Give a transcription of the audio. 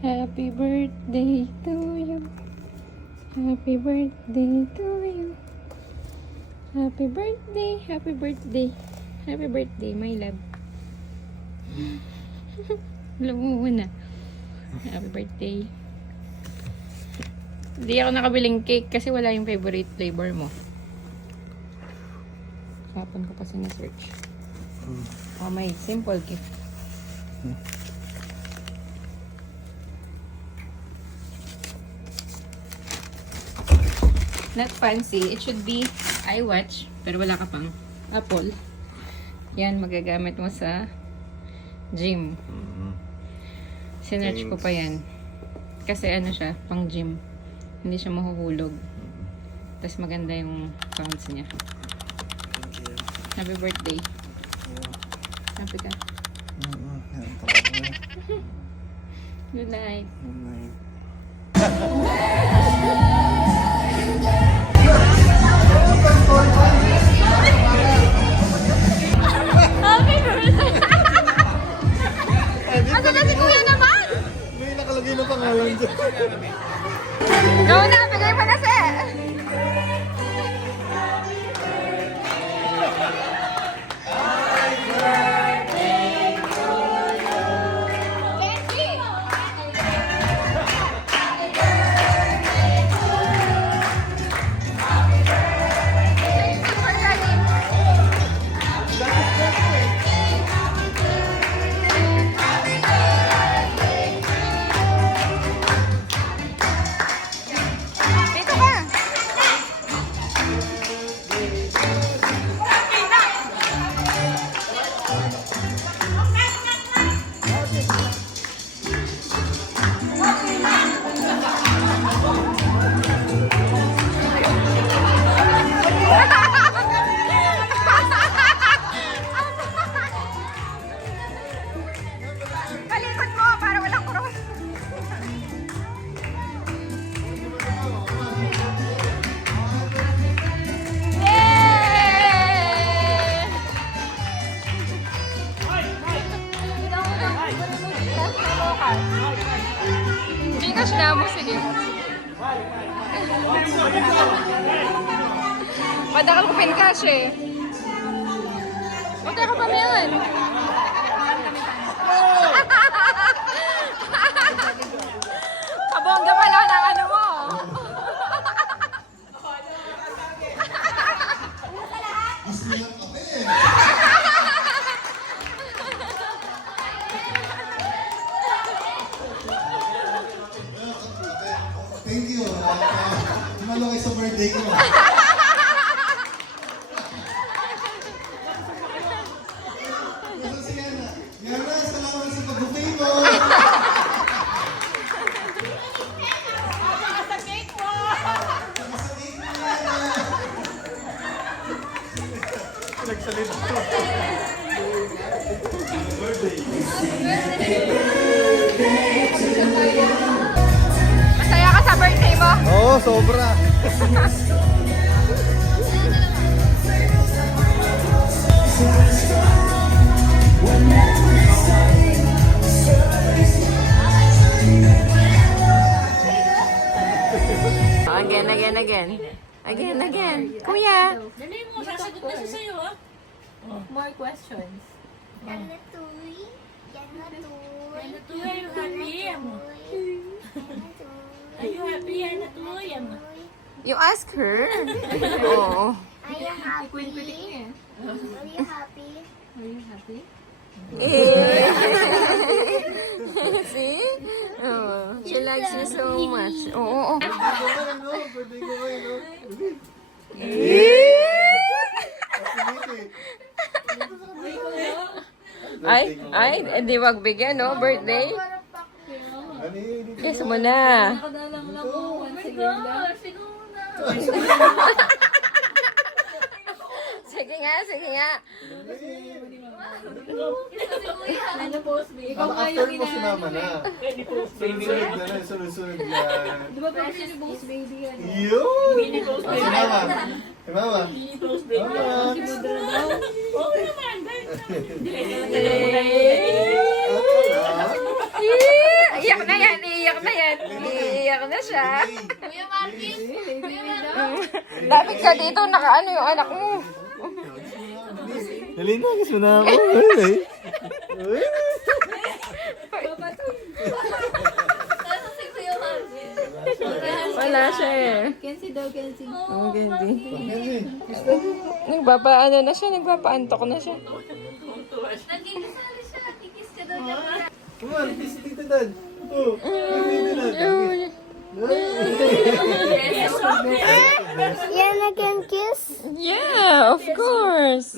Happy birthday to you. Happy birthday to you. Happy birthday, happy birthday. Happy birthday, my love. Lumuho na. Happy birthday. Hindi ako nakabiling cake kasi wala yung favorite flavor mo. Kapon ko pa sinesearch. Oh, may simple gift. Not fancy. It should be iWatch. Pero wala ka pang Apple. Yan, magagamit mo sa gym. Sinerch ko pa yan. Kasi ano siya, pang gym. Hindi siya mahuhulog. Tapos maganda yung sounds niya. Happy birthday. Happy ka. Good night. Good night. Happy birthday! Ano na si Kuya naman? May nakalagay na pangalan dyan. Go na, bigay mo na si! Dito ka! Palikot mo para walang cross. Yay! Gcash na mo, sige. Padakal ko pin cash eh. Punta ka pa na yun. Kabongga pala ng ano mo. Thank you. Dumalo kayo sa birthday ko. Si Yana. Yana, salamat sa pag-buffet mo. Sa cake mo, Yana. Nagsalita ko. Masaya ka sa birthday mo? Oo, sobra. Again. Again. Kuya. Dali mo, sasagot na siya sa'yo, ah. More questions. Yana Tuy, are you happy? Are you happy, Yana Tuy? You ask her. Oo. Are you happy? Are you happy? Eh. See? Oh, she likes you so much. Oo. Birthday ko ngayon, no? Ay, hindi magbigyan, no? Birthday. Yes mo na. Sige nga. After mo si mama na. Sunod-sunod na. Di ba pero siya ni Boss Baby yan? Yun! Mini close Si mama. Si mama. Mini close baby. Ah. Si Budra daw. Okay naman. Iyak na yan eh. Iiyak na yan. Iiyak na siya. Kuya Marvin! Kuya Marvin! Lapit ka dito, nakaano yung anak mo. Dali na, kiss mo na ako. Nasa si Kuya Marvin. Wala siya eh. Kenzie daw, Kenzie. Ang ganda. Kenzie, kiss na. Nagpapaano na siya, nagpapaantok na siya. Nagkikisali siya. Kikis ka daw niya. Come on, kiss Tito Dan. Oh, Tito Dan. Yan na can kiss? Yeah, of course.